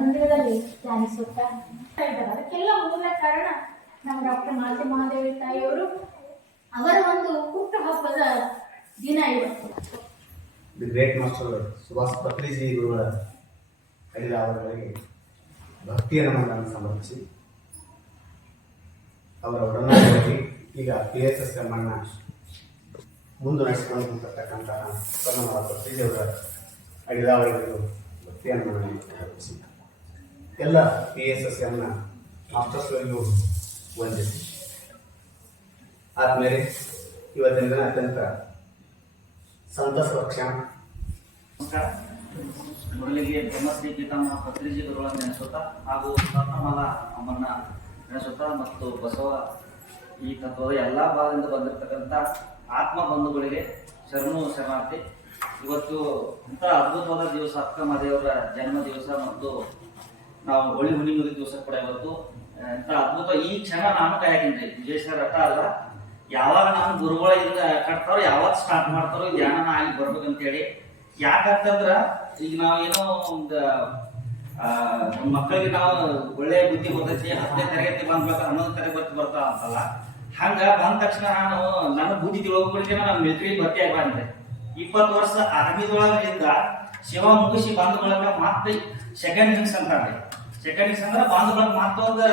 ಮಂದಿರದಲ್ಲಿ ಧ್ಯಾನಿಸುತ್ತಾ ಇದ್ದಾರೆ. ಅದಕ್ಕೆಲ್ಲ ಮೂಲ ಕಾರಣ ನಮ್ಮ ಡಾಕ್ಟರ್ ಮಾತೆ ಮಹಾದೇವಿ ತಾಯಿಯವರು ಅವರ ಒಂದು ಹುಟ್ಟುಹಬ್ಬದ ದಿನ ಇವತ್ತು. The great master Subhash Patriji ಗುರುಗಳ ಕಡಿದ ಅವರುಗಳಿಗೆ ಭಕ್ತಿಯ ನಮನಗಳನ್ನು ಸಮರ್ಪಿಸಿ ಅವರ ಒಡನಾಡಿಯಾಗಿ ಈಗ PSSM ಅನ್ನ ಮುಂದೆ ನಡೆಸಿಕೊಂಡಿರ್ತಕ್ಕಂಥ ಸನ್ಮಾನ ಪತ್ರಿಜಿ ಅವರ ಅಡಿದಾವಳಿಗಳು ಭಕ್ತಿಯ ನಮನಗಳನ್ನು ಸಮರ್ಪಿಸಿ ಎಲ್ಲ PSSM ಮಾಸ್ಟರ್ಸ್ಗಳಿಗೂ ವಂದಿಸಿ ಆದಮೇಲೆ ಇವತ್ತಿನ ದಿನ ಅತ್ಯಂತ ಸಂತಸ ಕ್ಷಣ. ನಮಸ್ಕಾರ. ಮೊದಲಿಗೆ ಬ್ರಹ್ಮಶ್ರೀ ಪಿತಾಮಹ ಪತ್ರಿಜಿ ಗುರುಗಳನ್ನು ನೆನೆಸುತ್ತಾ ಹಾಗೂ ರತ್ನಮಾಲ ಅಮ್ಮನ್ನ ನೆನೆಸುತ್ತಾ ಮತ್ತು ಬಸವ ಈ ತತ್ವದ ಎಲ್ಲ ಭಾಗದಿಂದ ಬಂದಿರತಕ್ಕಂಥ ಆತ್ಮ ಬಂಧುಗಳಿಗೆ ಶರಣಾರ್ಥಿ. ಇವತ್ತು ಇಂಥ ಅದ್ಭುತವಾದ ದಿವಸ ಅಕ್ಕ ಮಹಾದೇವರ ಜನ್ಮ ದಿವಸ ಮತ್ತು ನಾವು ಹೋಳಿ ಹುಣ್ಣಿಮೆ ದಿವಸ ಕೂಡ ಇವತ್ತು ಇಂಥ ಅದ್ಭುತ ಈ ಕ್ಷಣ ನಾನು ಕಾಯಕಿನ್ರಿ. ವಿಜಯ್ ಸರ್ ಅಟ್ಟ ಅಲ್ಲ, ಯಾವಾಗ ನಾನು ಗುರುಗಳ ಇದನ್ನ ಕಟ್ತಾರೋ ಯಾವಾಗ ಸ್ಟಾರ್ಟ್ ಮಾಡ್ತಾರೋ ಧ್ಯಾನ ಅಲ್ಲಿ ಬರ್ಬೇಕಂತೇಳಿ. ಯಾಕಂತಂದ್ರ ಈಗ ನಾವೇನೋ ಒಂದು ಮಕ್ಕಳಿಗೆ ನಾವು ಒಳ್ಳೆ ಬುದ್ಧಿ ಬರ್ತೈತಿ, 10ನೇ ತರಗತಿ ಬಂದ್ಬೇಕು 11ನೇ ತರಗತಿ ಬರ್ತಾವ ಅಂತಲ್ಲ, ಹಂಗ ಬಂದ ತಕ್ಷಣ ನಾನು ನನ್ನ ಬುದ್ಧಿ ತಿಳ್ಕೊಬಿಡ್ತೀನಿ. ನಾನು ಮಿಲಿಟರಿ ಭರ್ತಿ ಆಗ್ಬಾರ್ದೆ. 20 ವರ್ಷ ಆರ್ಮಿದೊಳಗಿಂದ ಸೇವಾ ಮುಗಿಸಿ ಬಂದ ಮೂಲಕ ಮತ್ತೆ ಸೆಕೆಂಡ್ ಇನ್ನಿಂಗ್ಸ್ ಅಂತಾರೆ. ಸೆಕೆಂಡ್ ಇನ್ನಿಂಗ್ಸ್ ಅಂದ್ರೆ ಬಂದ ಬಳಕ ಮತ್ತೊಂದು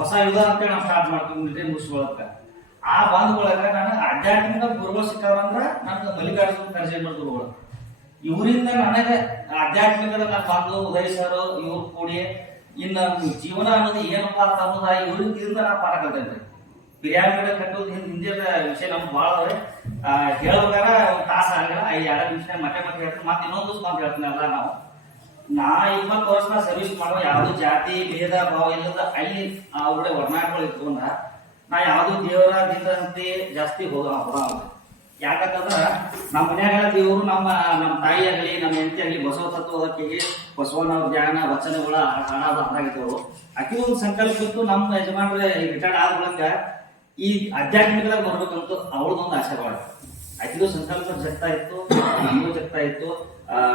ಹೊಸ ಯುಗ ಅಂತೇಳಿ ನಾವು ಸ್ಟಾರ್ಟ್ ಮಾಡ್ತೀವಿ ಮಿಲಿಟರಿ ಮುಗಿಸ್ಕೊಳಕ. ಆ ಬಂದ ಒಳಗ ನಾನು ಆಧ್ಯಾತ್ಮಿಕ ಗುರುಗಳು ಸಿಕ್ಕವ್ರಂದ್ರ ನನ್ಗೆ ಮಲ್ಲಿಕಾರ್ಜುನ ಖರ್ಗೆ ಗುರುಗಳು. ಇವರಿಂದ ನನಗೆ ಆಧ್ಯಾತ್ಮಿಕದ ನಾನು ಬಂದು ಉದಯ್ ಸರ್ ಇವ್ರು ಕೂಡಿ ಇನ್ನು ಜೀವನ ಅನ್ನೋದು ಏನಪ್ಪಾ ಅಂತ ಅನ್ನೋದ ಇವ್ರಿಂದ ನಾನು ಪಾಠ ಕಲ್ತೇನೆ. ಪಿರಿಯಾಮಿಡ್ ಕಟ್ಟೋದು ಹಿಂದಿನ ವಿಷಯ ನಮ್ಗೆ ಭಾಳ ಅವ್ರೆ ಹೇಳ್ಬೇಕಾರ ಒಂದು ತಾಸು ಆಗಲ್ಲ. 2 ನಿಮಿಷ ಮತ್ತೆ ಹೇಳ್ತೀನಿ, ಮತ್ತೆ ಇನ್ನೊಂದು ದಿವಸ ಬಂದು ಹೇಳ್ತೀನಲ್ಲ. ನಾ 20 ವರ್ಷ ಸರ್ವಿಸ್ ಮಾಡೋ ಯಾವ್ದು ಜಾತಿ ಭೇದ ಭಾವ ಇಲ್ಲದ ಅಲ್ಲಿ ಅವ್രുടെ ಒಡನಾಟಗಳು ಇಟ್ಕೊಂಡ ನಾ ಯಾವ್ದು ದೇವರ ದಿನದಂತೆ ಜಾಸ್ತಿ ಹೋಗ. ಯಾಕಂತಂದ್ರ ನಮ್ಮ ಮನ್ಯಾಗ ದೇವರು ನಮ್ಮ ತಾಯಿ ಆಗಲಿ ನಮ್ಮ ಹೆಂಡತಿ ಆಗಲಿ ಬಸವ ತತ್ವಕ್ಕೆ ಬಸವಣ್ಣವ್ರ ಧ್ಯಾನ ವಚನಗಳ ಹಾಡಾದ ಹಾಡಾಗಿದ್ದವು. ಅಕ್ಕಿ ಒಂದು ಸಂಕಲ್ಪ ಇತ್ತು, ನಮ್ಮ ಯಜಮಾನ್ರೆ ರಿಟೈರ್ಡ್ ಆದ ಬಳಿಕ ಈ ಆಧ್ಯಾತ್ಮಿಕದಾಗ ಬರ್ಬೇಕಂತ ಅವಳದೊಂದು ಆಸೆ ಬಾಳ. ಅಕ್ಕಿದು ಸಂಕಲ್ಪ ಜಗ್ತಾ ಇತ್ತು, ನಮಗೂ ಜಗ್ತಾ ಇತ್ತು.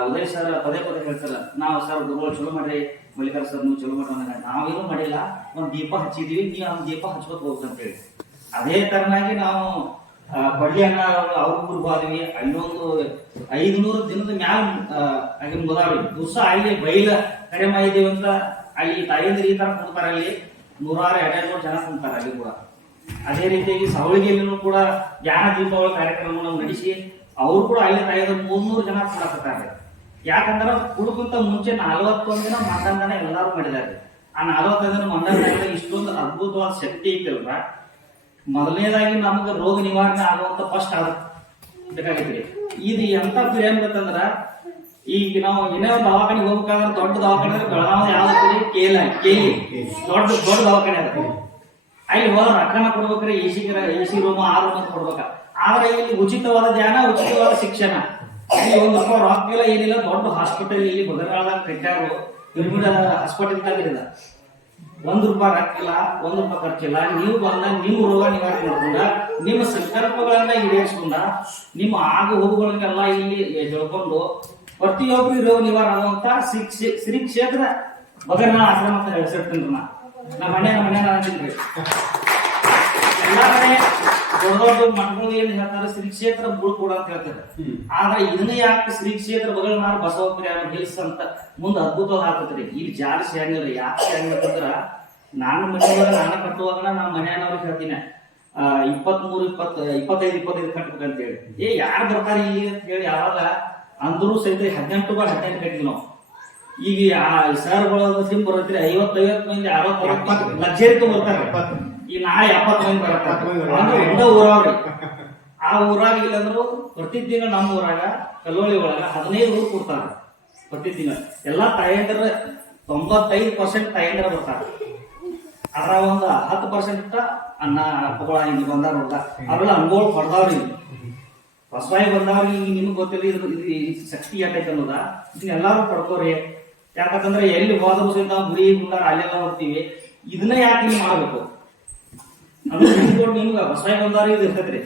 ಉದಯ್ ಸರ್ ಪದೇ ಹೇಳ್ತಾರ, ನಾವು ಸರ್ ಗುರುಗಳು ಚಲೋ ಮಾಡ್ರಿ, ಮಲ್ಲಿಕಾರ್ ಸರ್ ನೀವು ಚಲೋ ಮಾಡ್ರಿ. ನಾವೇನು ಮಾಡಿಲ್ಲ, ಒಂದು ದೀಪ ಹಚ್ಚಿದೀವಿ, ನೀವು ಒಂದು ದೀಪ ಹಚ್ಬೇಕು ಹೋಗ್ತಂತೇಳಿ. ಅದೇ ತರನಾಗಿ ನಾವು ಬಡ್ಲಿಯನ್ನ ಅವ್ರ ಗುರು ಆದ್ವಿ. ಅಲ್ಲೊಂದು 500 ದಿನದ ಮ್ಯಾಲ ಹಾಗೆ ಮುದಾವಿ ದಿವಸ ಅಲ್ಲಿ ಬೈಲ ಕರೆ ಮಾಡಿದೇವಿ ಅಂತ ಅಲ್ಲಿ ತಾಯಂದ್ರಿ ಈ ತರ ಕುಂತಾರ. ಅಲ್ಲಿ 100-200 ಜನ ಕುಂತಾರ ಅಲ್ಲಿ ಕೂಡ. ಅದೇ ರೀತಿಯಾಗಿ ಸವಳಿಗೆಯಲ್ಲೂ ಕೂಡ ಜ್ಞಾನ ದೀಪಾವಳಿ ಕಾರ್ಯಕ್ರಮವನ್ನು ನಡೆಸಿ ಅವ್ರು ಕೂಡ ಅಲ್ಲಿ ತಾಯಿದ 300 ಜನ ಕೂಡಕತ್ತಾರೆ. ಯಾಕಂದ್ರೆ ಕುಡುಕಂತ ಮುಂಚೆ 41 ದಿನ ಮಂಡನ ಎಲ್ಲಾರು ಮಾಡಿದ್ದಾರೆ. ಆ 41 ದಿನ ಮಂಡನ ಇಷ್ಟೊಂದು ಅದ್ಭುತವಾದ ಶಕ್ತಿ ಐತಲ್ರ. ಮೊದಲನೇದಾಗಿ ನಮ್ಗೆ ರೋಗ ನಿವಾರಣೆ ಆಗುವಂತ ಫಸ್ಟ್ ಬೇಕಾಗೈತ್ರಿ. ಇದು ಎಂತ ಪ್ರೇಮ್ ಗೊತ್ತಂದ್ರ, ಈಗ ನಾವು ಏನೇ ದವಾಖಾನೆಗೆ ಹೋಗ್ಬೇಕಾದ್ರೆ ದೊಡ್ಡ ದವಾಖಾನೆ ಬೆಳಗಾವಿ ಯಾವ್ದು ಕೇಳಿ ದೊಡ್ಡ ದವಾಖಾನೆ ಅದ. ಅಲ್ಲಿ ಹೋದ ರಕ್ಷಣೆ ಕೊಡ್ಬೇಕ್ರಿ, ಎಸಿ ರೂಮ್ 6 ರೂಮ್ ಅಂತ ಕೊಡ್ಬೇಕ. ಆದ್ರೆ ಇಲ್ಲಿ ಉಚಿತವಾದ ಧ್ಯಾನ, ಉಚಿತವಾದ ಶಿಕ್ಷಣ. ಇಲ್ಲಿ ₹1 ರಾಕ್ ಇಲ್ಲ, ಏನಿಲ್ಲ. ದೊಡ್ಡ ಹಾಸ್ಪಿಟಲ್ ಇಲ್ಲಿ ಬದಲಾದಾಗ ಕಟ್ಟಾರು ಪಿರಮಿಡ್ ಹಾಸ್ಪಿಟಲ್ ಇಲ್ಲ. ₹1 ರೊಕ್ಕಿಲ್ಲ, ₹1 ಖರ್ಚಿಲ್ಲ. ನೀವು ಬಂದ ನಿಮ್ಮ ರೋಗ ನಿವಾರಣೆ ಮಾಡ್ಕೊಂಡ, ನಿಮ್ಮ ಸಂಕಲ್ಪಗಳನ್ನ ಈಡೇರಿಸ್ಕೊಂಡ, ನಿಮ್ಮ ಆಗು ಹೋಗುಗಳನ್ನೆಲ್ಲ ಇಲ್ಲಿ ತಿಳ್ಕೊಂಡು ಪ್ರತಿಯೊಬ್ಬರು ರೋಗ ನಿವಾರಣೆ ಆಗುವಂತ ಶ್ರೀ ಕ್ಷೇತ್ರ ಬಗರ್ನ ಆಶ್ರಮ ಅಂತ ಹೆಸರಿರ್ತೇನ್ರಿ. ನಮ್ಮ ಮನೆ ಅಂತೀನಿ. ಎಲ್ಲಾ ಕಡೆ ದೊಡ್ಡ ಮಠಗಳು ಏನ್ ಹೇಳ್ತಾರೆ, ಶ್ರೀ ಕ್ಷೇತ್ರ ಕೂಡ ಅಂತ ಹೇಳ್ತಾರೆ. ಆದ್ರೆ ಇದನ್ನ ಯಾಕೆ ಶ್ರೀ ಕ್ಷೇತ್ರ ಬಗಲ್ನಾರ ಬಸವಪ್ರಿಯ ಹಿಲ್ಸ್ ಅಂತ ಮುಂದೆ ಅದ್ಭುತವಾಗಿ ಆಗ್ತದ್ರಿ. ಇಲ್ಲಿ ಜಾಸ್ತಿ ಹಂಗಿಲ್ಲ. ಯಾಕೆ ಹಂಗಂದ್ರ ನಾನು ಮನೆಯೊಳಗ ನಾನು ಕಟ್ಟುವಾಗ ನಮ್ಮ ಮನೆಯವ್ರಿಗೆ ಹೇಳ್ತೀನಿ 25 ಕಟ್ಬೇಕಂತ ಹೇಳಿ. ಯಾರು ಬರ್ತಾರೆ ಇಲ್ಲಿ ಅಂತ ಹೇಳಿ ಯಾವಾಗ ಅಂದ್ರೂ ಸಹಿತ 18/18 ಕಟ್ಟಿದ್ವಿ ನಾವು. ಈಗ ಸರ್ಗಳು ಬರತ್ರಿ 50 ಮಂದಿ 60 ಲಕ್ಷ ಬರ್ತಾರೆ. ಈ ನಾಳೆ 70 ಮಂದಿ ಬರ್ತಾರೆ. ಊರವ್ರಿ ಆ ಊರಾಗ ಇಲ್ಲಂದ್ರು ಪ್ರತಿದಿನ ನಮ್ಮ ಊರಾಗ ಕಲ್ಲೋಳಿ ಒಳಗ 15 ಊರು ಕೊಡ್ತಾರೆ ಪ್ರತಿದಿನ. ಎಲ್ಲಾ ತಾಯಂದ್ರ 95% ತಾಯಂದ್ರ ಬರ್ತಾರೆ. ಅದ್ರ ಒಂದು 10% ಅನ್ನ ಅಪ್ಪಗಳ ಹಿಂಗೆ ಬಂದಾರ ನೋಡ್ದ ಅವೆಲ್ಲ ಅನ್ಗೋಳ್ ಪಡ್ದಾವ್ರಿ. ಹೊಸವಾಗಿ ಬಂದವ್ರಿಗೆ ಈಗ ನಿಮ್ಗೆ ಗೊತ್ತಿಲ್ಲ ಇದು ಶಕ್ತಿ ಯಾಕೈತೆ ಅನ್ನೋದ. ಇದನ್ನೆಲ್ಲಾರು ಪಡ್ಕೋರಿ. ಯಾಕಂತಂದ್ರೆ ಎಲ್ಲಿ ಹೋದ್ರು ಸಹಿತ ನಾವು ಗುರಿ ಗುಂಡಾರ ಅಲ್ಲೆಲ್ಲ ಹೋಗ್ತೀವಿ. ಇದನ್ನ ಯಾಕೆ ನೀವು ಮಾಡ್ಬೇಕು ಅದು ನಿಮ್ಗೆ ಹೊಸವಾಗಿ ಬಂದವ್ರಿಗೆ ಇದು ಇರ್ತೈತ್ರಿ.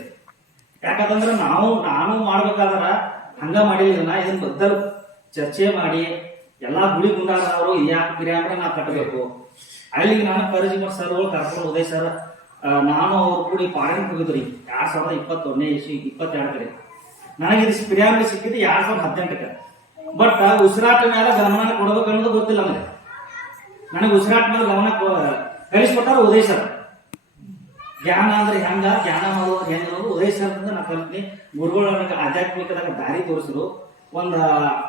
ಯಾಕಂತಂದ್ರೆ ನಾನು ಮಾಡ್ಬೇಕಾದ್ರ ಹಂಗ ಮಾಡಿಲ್ಲ. ಇದನ್ನ ಬದ್ದಲ್ ಚರ್ಚೆ ಮಾಡಿ ಎಲ್ಲಾ ಗುಳಿ ಗುಂಡಾರವರು ಯಾಕೆ ಪಿರಿಯಾಮ್ರೆ ನಾ ಕಟ್ಟಬೇಕು. ಅಲ್ಲಿಗೆ ನಾನು ಕರಜಿಮಠ ಸರ್ ಕರ್ಕೊಂಡು ಉದಯ್ ಸರ್ ನಾನು ಅವ್ರು ಕೂಡಿ ಫಾರಿನ್ ಹೋಗಿದ್ರಿ 2021ನೇ ಇಸ್ವಿ 22 ನನಗೆ ಇದು ಪಿರಿಯಾಮ್ರೆ ಸಿಕ್ಕಿದ್ದು 2018. ಬಟ್ ಉಸಿರಾಟ ಮೇಲೆ ಗಮನ ಕೊಡಬೇಕು ಅನ್ನೋದು ಗೊತ್ತಿಲ್ಲ ನನಗೆ ಉಸಿರಾಟ ಮೇಲೆ ಗಮನ ಕಲಿಸ್ಕೊಟ್ಟಾರ ಉದಯ್ ಸರ್. ಜ್ಞಾನ ಅಂದ್ರೆ ಹೆಂಗ, ಜ್ಞಾನ ಮಾಡೋದು ಹೆಂಗ ಅನ್ನೋದು ಉದಯ್ ಸರ್ ಅಂತ ನಾ ಕಲ್ತೀನಿ. ಗುರುಗಳು ನನಗೆ ಆಧ್ಯಾತ್ಮಿಕದಾಗ ದಾರಿ ತೋರಿಸಿದ್ರು. ಒಂದು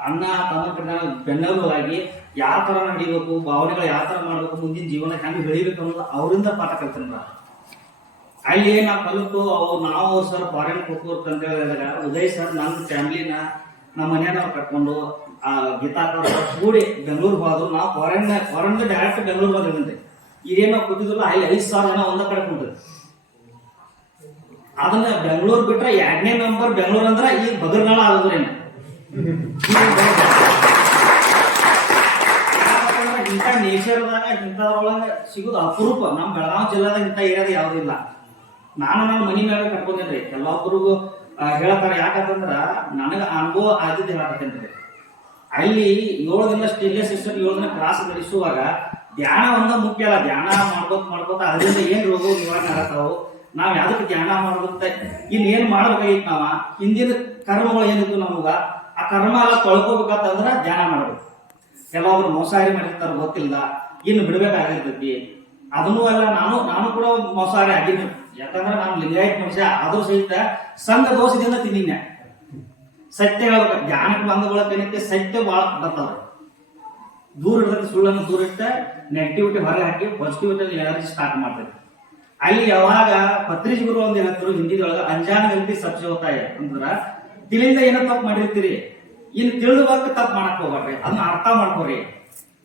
ಅಣ್ಣ ತಮ್ಮ ಬೆನ್ನೆಲುಬಾಗಿ ಯಾವ ತರ ನಡಿಬೇಕು, ಭಾವನೆಗಳು ಯಾವ ತರ ಮಾಡ್ಬೇಕು, ಮುಂದಿನ ಜೀವನ ಹೆಂಗ್ ಬೆಳಿಬೇಕು ಅನ್ನೋದು ಅವರಿಂದ ಪಾಠ ಕಲ್ತೀನಿ. ಅಲ್ಲಿ ನಾವು ಕಲಿತು ನಾವು ಅವ್ರು ಸರ್ ಫಾರಿನ್ ಹೋಗ್ಬೇಕು ಅಂತ ಹೇಳಿದಾಗ ಉದಯ್ ಸರ್ ನನ್ನ ಫ್ಯಾಮಿಲಿನ ನಮ್ಮ ಮನೆಯವ್ರು ಕಟ್ಕೊಂಡು ಗೀತಾಕಾರ ಕೂಡಿ ಬೆಂಗಳೂರಿಗೆ ಹೋದ್ರು. ನಾವು ಫಾರಿನ್ ಡೈರೆಕ್ಟ್ ಬೆಂಗಳೂರು ಬಂದಿದ್ದೆ. ಇದೇನೋ ಕೂತಿದ್ರು ಅಲ್ಲಿ 5,000 ಜನ ಒಂದ ಕಡೆ ಕುಂತಿದ್ರು. ಅದನ್ನ ಬೆಂಗಳೂರು ಬಿಟ್ರೆ 2ನೇ ನಂಬರ್ ಬೆಂಗಳೂರು ಅಂದ್ರೆ ಈಗ ಬದರ್ನಾಳ ಆಗೋದ್ರೇನು. ಇಂಥ ನೇಚರ್ದಾಗ ಇಂಥದ್ರೊಳಗ ಸಿಗುದು ಅಪರೂಪ. ನಮ್ಮ ಬೆಳಗಾವಿ ಜಿಲ್ಲಾದಾಗ ಇಂಥ ಏರಿಯಾದ ಯಾವ್ದಿಲ್ಲ. ನಾನು ನನ್ನ ಮನಿ ಮೇಲೆ ಕಟ್ಕೊಂಡೇನ್ರಿ. ಎಲ್ಲೊಬ್ಬರಿಗೂ ಹೇಳ್ತಾರೆ, ಯಾಕಂದ್ರ ನನಗ ಅನುಭವ ಆದಿದ್ದು ಹೇಳಕತ್ತೇನ್ರಿ. ಅಲ್ಲಿ 7 ದಿನ ಸ್ಟೇನ್ಲೆಸ್ ಸಿಸ್ಟಮ್ 7 ದಿನ ಕ್ಲಾಸ್ ನಡೆಸುವಾಗ ಧ್ಯಾನ ಒಂದ ಮುಖ್ಯ ಅಲ್ಲ. ಧ್ಯಾನ ಮಾಡ್ಕೋತ ಅದರಿಂದ ಏನ್ ರೋಗ ನಿವಾರಣೆ ಆಗತ್ತಾವು, ನಾವ್ ಯಾವ್ದಕ್ಕೆ ಧ್ಯಾನ ಮಾಡೋದಂತ ಇನ್ ಏನ್ ಮಾಡ್ಬೇಕಾಗಿತ್ತು. ನಾವ ಹಿಂದಿನ ಕರ್ಮಗಳು ಏನಿತ್ತು ನಮಗ ಆ ಕರ್ಮ ಎಲ್ಲ ತೊಳ್ಕೋಬೇಕಂತಂದ್ರ ಧ್ಯಾನ ಮಾಡ್ಬೇಕು. ಕೆಲವೊಬ್ರು ಮೋಸಾರಿ ಮಾಡಿರ್ತಾರ ಗೊತ್ತಿಲ್ಲ, ಇನ್ನು ಬಿಡ್ಬೇಕಾಗಿರ್ತೈತಿ. ಅದನ್ನೂ ಅಲ್ಲ, ನಾನು ಕೂಡ ಮೋಸಾರಿ ಆಗಿದ್ದು. ಯಾಕಂದ್ರೆ ನಾನು ಲಿಂಗಾಯತ್ ಮನುಷ್ಯ ಆದ್ರೂ ಸಹಿತ ಸಂಘ ದೋಷದಿಂದ ತಿಂದಿನ. ಸತ್ಯ ಹೇಳ್ಬೇಕು. ಧ್ಯಾನಕ್ಕೆ ಬಂದ ಬಳಕ ಏನೈತೆ ಸತ್ಯ ಬಾಳ ಬರ್ತಾವ. ದೂರ ಇರ್ತದೆ, ಸುಳ್ಳನ್ನು ದೂರ ಇಟ್ಟ ನೆಗೆಟಿವಿಟಿ ಹೊರಗೆ ಹಾಕಿ ಪಾಸಿಟಿವಿಟಿ ಎನರ್ಜಿ ಸ್ಟಾರ್ಟ್ ಮಾಡ್ತೈತಿ. ಅಲ್ಲಿ ಯಾವಾಗ ಪತ್ರಿಜಿ ಗುರು ಒಂದ್ ಏನಂತರು ಹಿಂದಿದೊಳಗ ಅಂಜಾನ ಗಲ್ತಿ ಸಬ್ಜೆ ಹೋಗ್ತಾ ಅಂತಂದ್ರ ತಿಳಿಂದ ಏನೋ ತಪ್ಪು ಮಾಡಿರ್ತೀರಿ, ಇನ್ನು ತಿಳಿದುವಾಗ ತಪ್ಪು ಮಾಡಕ್ ಹೋಗ್ರಿ, ಅದನ್ನ ಅರ್ಥ ಮಾಡ್ಕೋರಿ.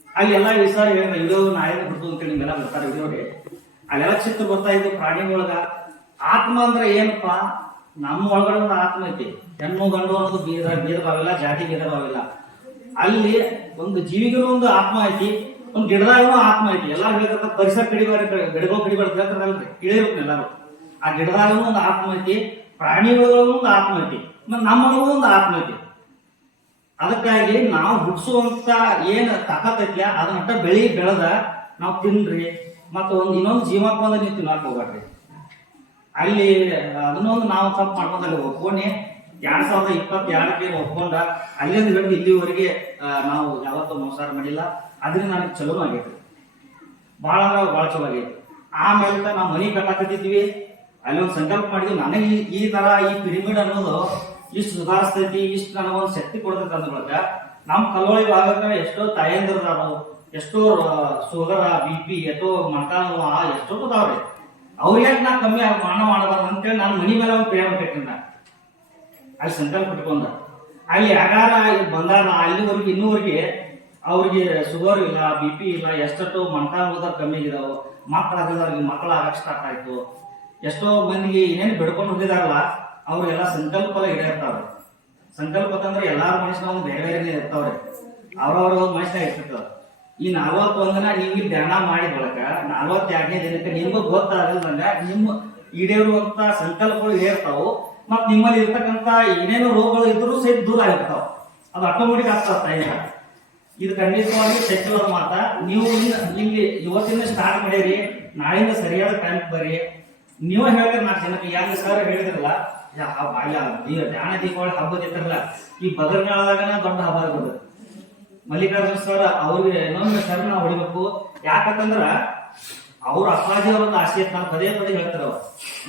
ಅಲ್ಲಿ ಎಲ್ಲಾ ವಿಚಾರ ವಿಡಿಯೋ ನಾಳೆ ಬಿಡ್ತು ಅಂತೇಳಿ ನಿಮ್ಗೆಲ್ಲ ಬರ್ತಾರೆ ವಿಡಿಯೋಗೆ. ಅಲ್ಲೆಲ್ಲ ಚಿತ್ರ ಬರ್ತಾ ಇದ್ದು ಪ್ರಾಣಿಗಳೊಳಗ ಆತ್ಮ ಅಂದ್ರೆ ಏನಪ್ಪಾ, ನಮ್ಮ ಒಳಗಡೆ ಒಂದು ಆತ್ಮ ಐತಿ. ಹೆಣ್ಣು ಗಂಡು ಅನ್ನೋದು ಭೇದ ಭಾವಿಲ್ಲ, ಜಾತಿ ಭೇದ ಭಾವಿಲ್ಲ. ಅಲ್ಲಿ ಒಂದು ಜೀವಿಗಳು ಒಂದು ಆತ್ಮ ಐತಿ, ಒಂದು ಗಿಡದಾಗೂ ಆತ್ಮ ಐತಿ. ಎಲ್ಲಾರು ಹೇಳ್ತಾರೆ ಪರಿಸರ ಕಡಿಬಾರಿ, ಗಿಡಗಳು ಕಡಿಬಾರ್ದು ಹೇಳ್ತಾರಲ್ರಿ, ಕೇಳಿರುತ್ತೆ ಎಲ್ಲಾರು. ಆ ಗಿಡದಾಗೂ ಒಂದು ಆತ್ಮ ಐತಿ, ಪ್ರಾಣಿಗಳಿಗೂ ಒಂದು ಆತ್ಮ ಐತಿ, ನಮ್ಮೊಳಗೂ ಒಂದು ಆತ್ಮ ಐತಿ. ಅದಕ್ಕಾಗಿ ನಾವು ಹುಟ್ಟಿಸುವಂತ ಏನ್ ತಾಕತ್ತೈತ್ಲ ಅದನ್ನ ಬೆಳೆದ ನಾವು ತಿನ್ರಿ. ಮತ್ತ ಇನ್ನೊಂದು ಜೀವಕ್ಕೆ ಬಂದ ನೀವು ತಿನ್ನಕ್ ಹೋಗ್ಬೇಡ್ರಿ. ಅಲ್ಲಿ ಅದನ್ನೊಂದು ನಾವು ತಪ್ಪು ಮಾಡ್ಕೊಂಡಲ್ಲಿ ಒಪ್ಕೊಂಡೆ 2022ಕ್ಕೆ ಒಪ್ಕೊಂಡ ಅಲ್ಲಿಂದ ಹಿಡಿದು ಇಲ್ಲಿವರೆಗೆ ನಾವು ಯಾವತ್ತೂ ಮೋಸಾರ ಮಾಡಿಲ್ಲ. ಅದರಿಂದ ನನಗೆ ಚಲೋ ಆಗೈತಿ, ಭಾಳ ಅಂದ್ರೆ ಭಾಳ ಚಲೋ ಆಗೈತಿ. ಆಮೇಲೆ ನಾವು ಮನಿ ಕಟ್ಟಾಕತ್ತಿದ್ವಿ, ಅಲ್ಲಿ ಒಂದು ಸಂಕಲ್ಪ ಮಾಡಿದ್ವಿ, ನನಗೆ ಈ ತರ ಈ ಪಿರಿಮಿಡ್ ಅನ್ನೋದು ಇಷ್ಟು ಸುಧಾರಿಸ್ತೈತಿ, ಇಷ್ಟು ನನಗೊಂದು ಶಕ್ತಿ ಕೊಡ್ತೈತಿ ಅಂದ್ರೊಳಗ ನಮ್ಮ ಕಲ್ಲೋಳಿ ಭಾಗಕ್ಕ ಎಷ್ಟೋ ತಾಯಂದಿರದಾರು, ಎಷ್ಟೋ ಶುಗರ್ BP ಎಷ್ಟೋ ಮೊಣಕಾಲು ಎಷ್ಟೋ ಅದಾವ್ರಿ. ಅವ್ರಿಗೆ ನಾ ಕಮ್ಮಿ ಮಾನ ಮಾಡಬಾರ್ದು ಅಂತೇಳಿ ನಾನು ಮನಿ ಮೇಲೆ ಒಂದು ಪ್ರೇಮ ಕಟ್ಟಿನ ಅಲ್ಲಿ ಸಂಕಲ್ಪ ಇಟ್ಕೊಂಡ. ಅಲ್ಲಿ ಯಾಗಾರ ಬಂದಾಗ ಅಲ್ಲಿವರೆಗೆ ಇನ್ನೂವರೆಗೆ ಅವ್ರಿಗೆ ಶುಗರ್ ಇಲ್ಲ, BP ಇಲ್ಲ, ಎಷ್ಟೋ ಮೊಣಕಾಲು ಹೋದಾಗ ಕಮ್ಮಿ ಆಗಿದಾವು. ಮಕ್ಕಳಾಗಿದವ್ರಿಗೆ ಮಕ್ಕಳ ಆಗಕ್ಕೆ ಸ್ಟಾರ್ಟ್ ಆಯ್ತು. ಎಷ್ಟೋ ಮಂದಿಗೆ ಏನೇನು ಬಿಡ್ಕೊಂಡು ಹೋಗಿದಾರಲ್ಲ ಅವ್ರಿಗೆಲ್ಲ ಸಂಕಲ್ಪ ಇರ್ತಾವ್ರಿ. ಸಂಕಲ್ಪ ಅಂತಂದ್ರೆ ಎಲ್ಲಾರ ಮನುಷ್ಯನ ಒಂದು ಬೇರೆ ಬೇರೆ ಇರ್ತಾವ್ರಿ, ಅವ್ರವ್ರ ಮನುಷ್ಯ ಇರ್ತಿರ್ತಾವ. ಈ 41 ದಿನ ನೀವು ಇಲ್ಲಿ ಧ್ಯಾನ ಮಾಡಿದ ಬಳಕ 42ನೇ ದಿನಕ್ಕೆ ನಿಮ್ಗೂ ಗೊತ್ತಾಗಲ್ದಂಗ ನಿಮ್ಮ ಈಡೇರುವಂತ ಸಂಕಲ್ಪಗಳು ಇರ್ತಾವು. ಮತ್ ನಿಮ್ಮಲ್ಲಿ ಇರ್ತಕ್ಕಂತ ಏನೇನು ರೋಗಗಳು ಇದ್ರೂ ಸಹಿತ ದೂರ ಆಗಿರ್ತಾವ. ಅದು ಆಟೋಮೆಟಿಕ್ ಆಗ್ತಾವ ತಾಯಿನ. ಇದು ಖಂಡಿತವಾಗಿ ಸತ್ಯವಾದ ಮಾತ. ನೀವು ಇಲ್ಲಿ ಇವತ್ತಿಂದ ಸ್ಟಾರ್ಟ್ ಮಾಡಿರಿ, ನಾಳಿಂದ ಸರಿಯಾದ ಟೈಮ್ ಬರ್ರಿ. ನೀವು ಹೇಳ್ತೀರಿ 4 ಜನಕ್ಕೆ. ಯಾಕೆ ಸರ್ ಹೇಳಿದ್ರಲ್ಲ ಧ್ಯಾನ ದೀಪಾವಳಿ ಹಬ್ಬದ ಇದ್ರಲ್ಲ, ಈ ಬದರ್ನಾಳದಾಗನ ದೊಡ್ಡ ಹಬ್ಬ ಆಗೋದು. ಮಲ್ಲಿಕಾರ್ಜುನ ಸರ್ ಅವ್ರಿಗೆ ಇನ್ನೊಂದು ಸರ್ ನಾವು ಹೊಡಿಬೇಕು. ಯಾಕಂತಂದ್ರ ಅವ್ರ ಅಪ್ಪಾಜಿ ಅವ್ರೊಂದು ಆಸೆ ನಾನು ಪದೇ ಹೇಳ್ತಾರ, ಅವ್ರು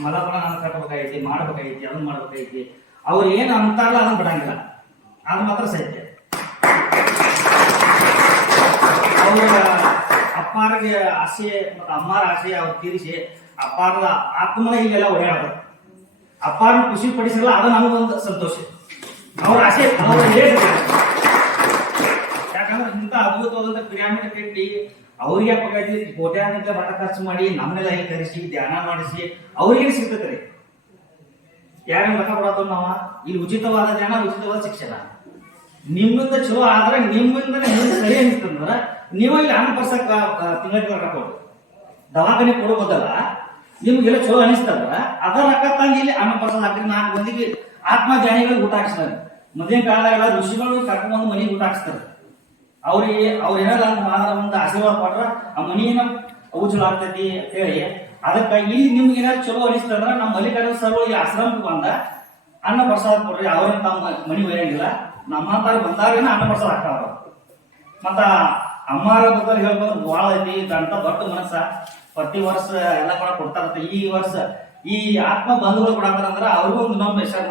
ಮಲಪುರ ನಾನು ಕಟ್ಟಬೇಕಾಗೈತಿ, ಮಾಡ್ಬೇಕಾಗೈತಿ, ಅದನ್ನ ಮಾಡ್ಬೇಕಾಗೈತಿ. ಅವ್ರು ಏನ್ ಅಂತಾರಲ್ಲ ಅದನ್ನ ಬಿಡಂಗಿಲ್ಲ, ಅದು ಮಾತ್ರ ಸತ್ಯ. ಅವ್ರ ಅಪ್ಪಾರಿಗೆ ಆಸೆ ಮತ್ತು ಅಮ್ಮಾರ ಆಸೆ ಅವ್ರು ತೀರಿಸಿ ಅಪ್ಪಾರದ ಆತ್ಮನ ಇಲ್ಲೆಲ್ಲ ಓಡಾಡೋದು. ಅಪ್ಪಾರನ್ನ ಖುಷಿ ಪಡಿಸಿರಲ್ಲ, ಅದು ನಮಗೊಂದು ಸಂತೋಷ. ಅವ್ರ ಆಸೆ ಅವ್ರ ಯಾಕಂದ್ರೆ ಇಂಥ ಅದ್ಭುತವಾದಂತ ಪಿರಾಮಿಡ್ ಕಟ್ಟಿ ಅವ್ರಿಗೆ ಬೇಕಾಗಿ ಕೋಟ್ಯಾನಿಂದ ಬಟ ಖರ್ಚು ಮಾಡಿ ನಮ್ಮನ್ನೆಲ್ಲ ಇಲ್ಲಿ ಕರೆಸಿ ಧ್ಯಾನ ಮಾಡಿಸಿ ಅವ್ರಿಗೆ ಸಿಗ್ತೈತ್ರಿ. ಯಾರೇನು ರೊಕ್ಕ ಕೊಡತ್ತೋ ನಾವ ಇಲ್ಲಿ ಉಚಿತವಾದ ಧ್ಯಾನ, ಉಚಿತವಾದ ಶಿಕ್ಷಣ. ನಿಮ್ಮಿಂದ ಚಲೋ ಆದ್ರೆ ನಿಮ್ಮಿಂದ ಸರಿ ಅನಿಸ್ತಂದ್ರ ನೀವು ಇಲ್ಲಿ 1% ತಿಂಗಳಿಗೆ ರೊಕ್ಕ ಕೊಡು. ದವಾಖಾನೆ ಕೊಡೋದಲ್ಲ, ನಿಮ್ಗೆಲ್ಲ ಚಲೋ ಅನಿಸ್ತಂದ್ರ ಅದ ರೊಕ್ಕ ತಂದು ಇಲ್ಲಿ 1% ಹಾಕ್ರಿ. 4 ಮಂದಿಗೆ ಆತ್ಮ ಜ್ಞಾನಿಗಳಿಗೆ ಊಟ ಹಾಕ್ಸ್ತಾರೆ. ಮೊದಲಿನ ಕಾಲದಾಗ ಋಷಿಗಳು ಕರ್ಕೊಂಡ್ಬಂದು ಮನೆಗೆ ಊಟ ಹಾಕ್ಸ್ತಾರೆ. ಅವ್ರ ಏನಾರ ಒಂದು ಆಶೀರ್ವಾದ ಕೊಟ್ರ ಆ ಮನಿನ ಉಜ್ವಲ ಆಗ್ತೈತಿ ಅಂತ ಹೇಳಿ ಅದಕ್ಕೆ ಇಲ್ಲಿ ನಿಮ್ಗೆ ಏನಾದ್ರು ಚಲೋ ಅನಿಸ್ತಂದ್ರ ನಮ್ಮ ಮಲ್ಲಿಕಾರ್ಜುನ ಸರ್ ಈ ಆಶ್ರಮಕ್ಕೆ ಬಂದ ಅನ್ನ ಪ್ರಸಾದ ಕೊಡ್ರಿ ಅವ್ರೇನ್ ತಮ್ಮ ಮನಿ ಒಯ್ಯಂಗಿಲ್ಲ ನಮ್ಮಂತಾರ ಬಂದಾಗೇನ ಅನ್ನ ಪ್ರಸಾದ ಹಾಕ್ತಾರ ಮತ್ತ ಅಮ್ಮಾರ ಬಗ್ಗೆ ಹೇಳ್ಬೋದು ಬಹಳ ಐತಿ ಅಂತ ದೊಡ್ಡ ಮನಸ್ಸ ಪ್ರತಿ ವರ್ಷ ಎಲ್ಲ ಕೂಡ ಕೊಡ್ತಾರಂತ ಈ ವರ್ಷ ಈ ಆತ್ಮ ಬಂಧುಗಳು ಕೊಡಂದ್ರ ಅವ್ರಿಗೂ ಒಂದು ನಮ್ಮ ಹೆಸರು